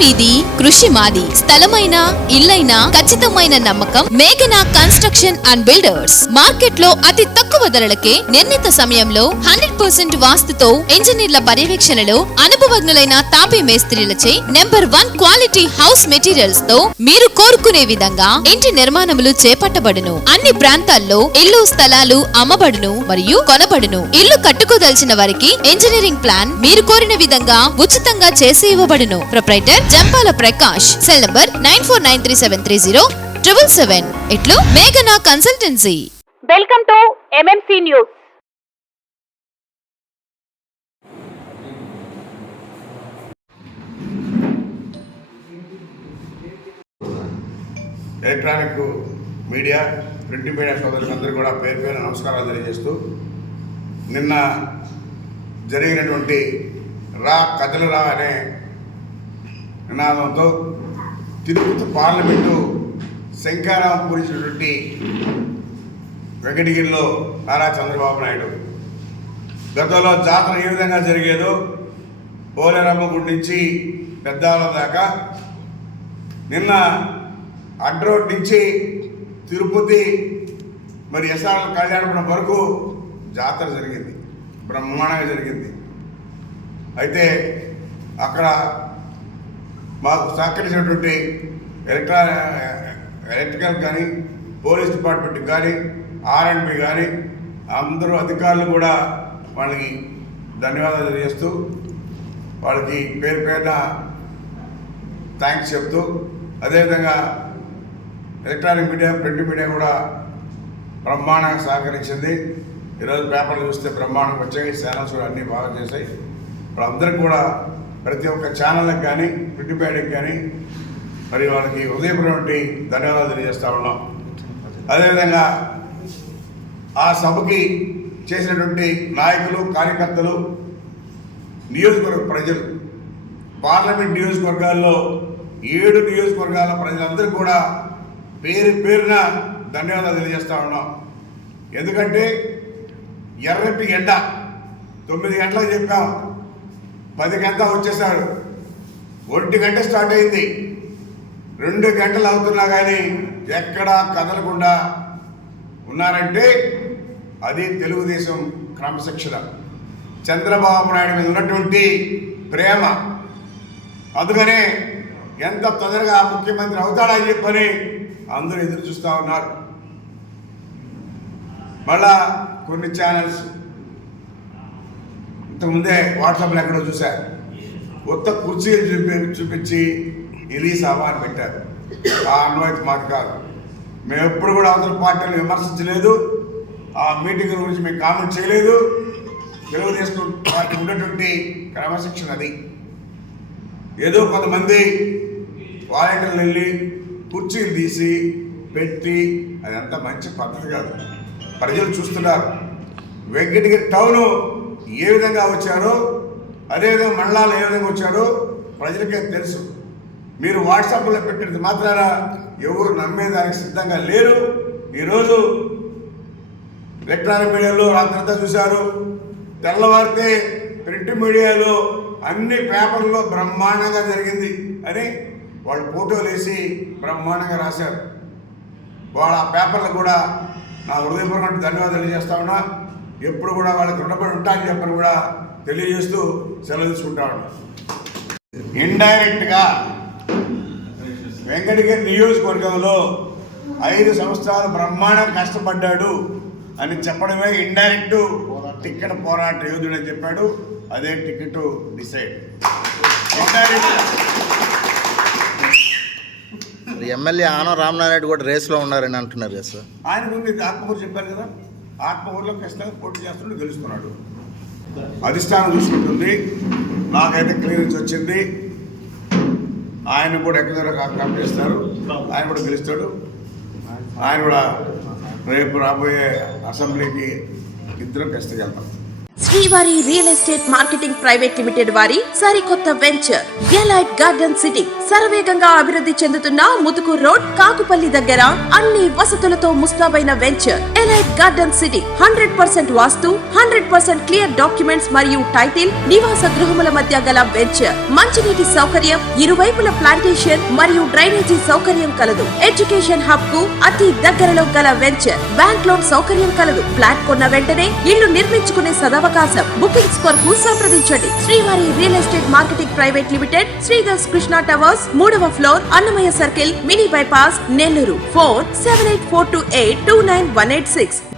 మీది, కృషి మాది. స్థలమైన, ఇల్లైనా ఖచ్చితమైన నమ్మకం మేఘనా కన్స్ట్రక్షన్ అండ్ బిల్డర్స్. మార్కెట్ లో అతి తక్కువ ధరలకే నిర్ణీత సమయంలో 100% వాస్తుతో ఇంజనీర్ల పర్యవేక్షణలో అనుభవజ్ఞులైన తాపీ మేస్త్రీలచే నెంబర్ 1 క్వాలిటీ హౌస్ మెటీరియల్స్ తో మీరు కోరుకునే విధంగా ఇంటి నిర్మాణములు చేపట్టబడును. అన్ని ప్రాంతాల్లో ఇల్లు స్థలాలు అమ్మబడును మరియు కొనబడును. ఇల్లు కట్టుకోదలిచిన వారికి ఇంజనీరింగ్ ప్లాన్ మీరు కోరిన విధంగా ఉచితంగా చేసి ఇవ్వబడును. Proprietor Jampala Prakash. Cell number 9493307777. ఇట్లు మేఘనా consultancy. Welcome to MMC news. Electronic media, print media సోదరులందరూ కూడా పేరు పేరు నమస్కారాలు తెలియజేస్తూ, నిన్న జరిగినటువంటి రా కథలు రా అనే నినాదంతో తిరుపతి పార్లమెంటు శంఖారావం పూరించినటువంటి వెంకటగిరిలో నారా చంద్రబాబు నాయుడు గతంలో జాతర ఏ విధంగా జరిగేదో పోలేరమ్మ గుడి నుంచి పెద్దాల దాకా, నిన్న అడ్రోడ్ నుంచి తిరుపతి మరి ఎస్ఆర్ కళ్యాణపురం వరకు జాతర జరిగింది, బ్రహ్మాండంగా జరిగింది. అయితే అక్కడ మాకు సహకరించినటువంటి ఎలక్ట్రికల్ కానీ, పోలీస్ డిపార్ట్మెంట్ కానీ, ఆర్ఎండ్బి కానీ అందరూ అధికారులు కూడా వాళ్ళకి ధన్యవాదాలు తెలియజేస్తూ, వాళ్ళకి పేరు పేరున థ్యాంక్స్ చెప్తూ, అదేవిధంగా ఎలక్ట్రానిక్ మీడియా, ప్రింట్ మీడియా కూడా బ్రహ్మాండంగా సహకరించింది. ఈరోజు పేపర్లు చూస్తే బ్రహ్మాండంగా వచ్చాయి, ఛానల్స్ కూడా అన్నీ బాగా చేశాయి. ఇప్పుడు అందరికి కూడా ప్రతి ఒక్క ఛానల్కి కానీ, ప్రింట్ మీడియాకి కానీ మరి వాళ్ళకి హృదయపూర్వక ధన్యవాదాలు తెలియజేస్తూ ఉన్నాం. అదేవిధంగా ఆ సభకి చేసినటువంటి నాయకులు, కార్యకర్తలు, నియోజకవర్గ ప్రజలు, పార్లమెంట్ నియోజకవర్గాల్లో 7 నియోజకవర్గాల ప్రజలందరూ కూడా పేరు పేరున ధన్యవాదాలు తెలియజేస్తూ ఉన్నాం. ఎందుకంటే ఎర్రటి ఎండ 9 గంటలకు చెప్పాం, 10 గంటలకు వచ్చేసాడు. 1 గంట స్టార్ట్ అయింది, 2 గంటలు అవుతున్నా కానీ ఎక్కడా కదలకుండా ఉన్నారంటే అది తెలుగుదేశం క్రమశిక్షణ, చంద్రబాబు నాయుడు మీద ఉన్నటువంటి ప్రేమ. అందుకనే ఎంత తొందరగా ముఖ్యమంత్రి అవుతాడని చెప్పని అందరూ ఎదురు చూస్తూ ఉన్నారు. మళ్ళా కొన్ని ఛానల్స్ ఇంతకుముందే వాట్సాప్లో ఎక్కడో చూశారు, కొత్త కుర్చీలు చూపించి రిలీజ్ అవ్వాలని పెట్టారు. ఆ అనుభూతి మాకు కాదు. మేము ఎప్పుడు కూడా అవతల పార్టీని విమర్శించలేదు, ఆ మీటింగ్ గురించి మేము కామెంట్ చేయలేదు. తెలుగుదేశం పార్టీ ఉన్నటువంటి క్రమశిక్షణ అది. ఏదో కొంతమంది వాలంటీర్లు వెళ్ళి కుర్చీలు తీసి పెట్టి, అదంతా మంచి పద్ధతి కాదు. ప్రజలు చూస్తున్నారు వెంకటగిరి టౌను ఏ విధంగా వచ్చారో, అదేవిధంగా మండలాలు ఏ విధంగా వచ్చారో ప్రజలకే తెలుసు. మీరు వాట్సాప్లో పెట్టినది మాత్రాన ఎవరు నమ్మేదానికి సిద్ధంగా లేరు. ఈరోజు ఎలక్ట్రానిక్ మీడియాలో రాత్రంతా చూశారు, తెల్లవారితే ప్రింట్ మీడియాలో అన్ని పేపర్లలో బ్రహ్మాండంగా జరిగింది అని వాళ్ళు ఫోటోలు వేసి బ్రహ్మాండంగా రాశారు. వాళ్ళ పేపర్లు కూడా నా హృదయపూర్వక ధన్యవాదాలు తెలియజేస్తా ఉన్నా. ఎప్పుడు కూడా వాళ్ళకి రుణపడి ఉంటాయని చెప్పని కూడా తెలియజేస్తూ సెలవు తీసుకుంటా ఉన్నా. ఇండైరెక్ట్గా వెంకటగిరి నియోజకవర్గంలో 5 సంవత్సరాలు బ్రహ్మాండం కష్టపడ్డాడు అని చెప్పడమే ఇండైరెక్ట్ టికెట్ పోరాట యోధుడు అని చెప్పాడు. అదే ticket decide. MLA Anam Ramanarayana కూడా రేస్లో ఉన్నారని అంటున్నారు కదా సార్. ఆయన ముందు ఆత్మకూరు చెప్పారు కదా, ఆత్మకూరులో ఖచ్చితంగా పోటీ చేస్తున్నాడు, గెలుస్తున్నాడు. అధిష్టానం చూసుకుంటుంది. నాకైతే క్లియరెన్స్ వచ్చింది. ఆయన కూడా ఎక్కడ కంప్లీట్ చేస్తారు, ఆయన కూడా గెలుస్తాడు. ఆయన కూడా రేపు రాబోయే అసెంబ్లీకి ఇద్దరం ఖచ్చితంగా వెళ్తాం. శ్రీవారి real estate marketing private limited వారి సరికొత్త వెంచర్ ఎలైట్ గార్డెన్ సిటీ శరవేగంగా అభివృద్ధి చెందుతున్న ముతుకూర్ రోడ్ కాకుపల్లి దగ్గర అన్ని వసతులతో ముస్తాబైన వెంచర్ ఎలైట్ గార్డెన్ సిటీ 100% వాస్తు 100% క్లియర్ డాక్యుమెంట్స్ మరియు టైటిల్ నివాస గృహముల మధ్య గల వెంచర్ మంచినీటి సౌకర్యం ఇరువైపుల ప్లాంటేషన్ మరియు డ్రైనేజీ సౌకర్యం కలదు ఎడ్యుకేషన్ హబ్ కు అతి దగ్గరలో గల వెంచర్ బ్యాంక్ లోన్ సౌకర్యం కలదు ఫ్లాట్ కొన్న వెంటనే ఇల్లు నిర్మించుకునే సదవకాశం బుకింగ్స్ కొరకు సంప్రదించండి Srivari real estate marketing private limited Sridhar's Krishna towers 3వ floor Annamayya circle mini bypass Nellore phone 7842829186